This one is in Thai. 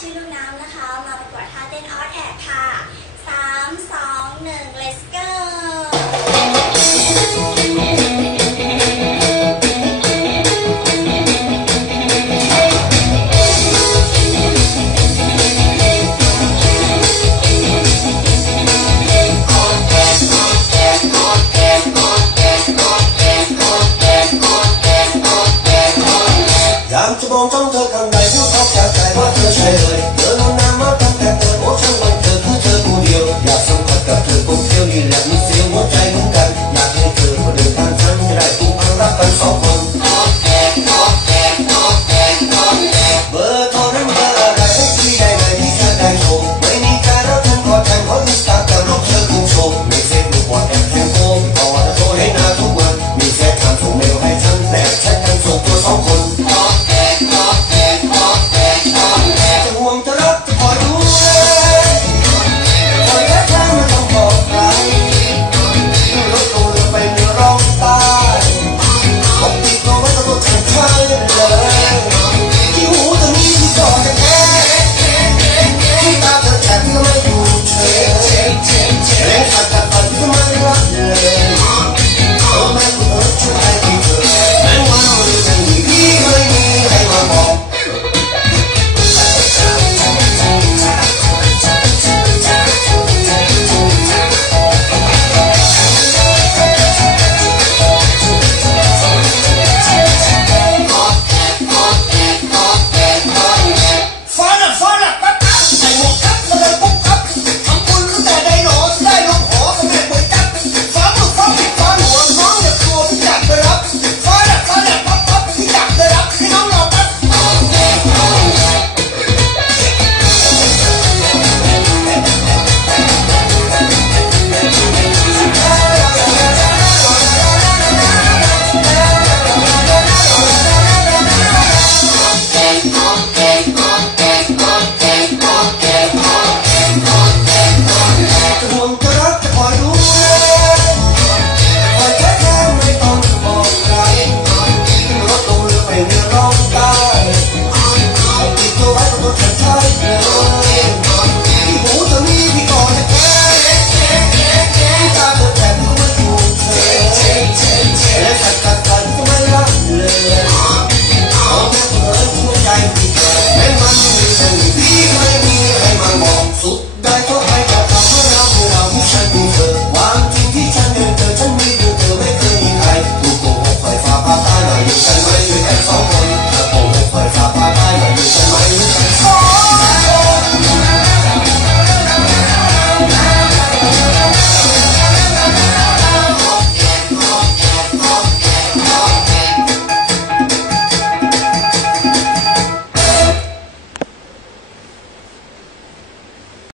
ชื่อลูกน้ำนะคะ มาประกวดท่าเต้นออสแอดค่ะ 3 2 1 let's go Foot back